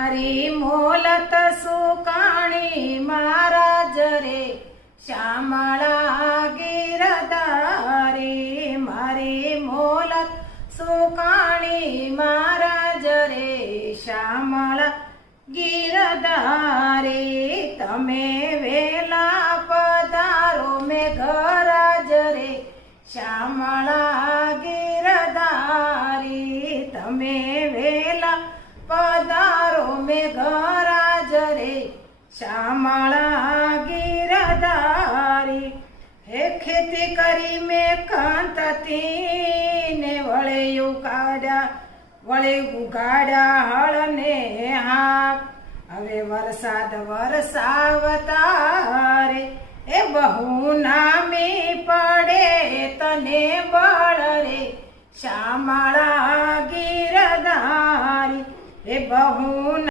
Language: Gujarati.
મારી મોલત સુકાણી મહારાજ રે શ્યામળા ગીરધારી મારી મોલત સુકાણી મહારાજ રે શ્યામળા ગીરધારી તમે વેલા પધારો મેઘરાજ રે શ્યામળા ગીરધારી તમે વેલા પધારો મેઘરાજ રે શ્યામળા ગીરધારી હે ખેતી કરી મેં કાંતતી ને વળે ઉગાડ્યા હળને હાક હવે વરસાદ વરસાવતા રે એ બહુ નામી પડે તને બળ રે શ્યામળા ગીરધારી એ બહુ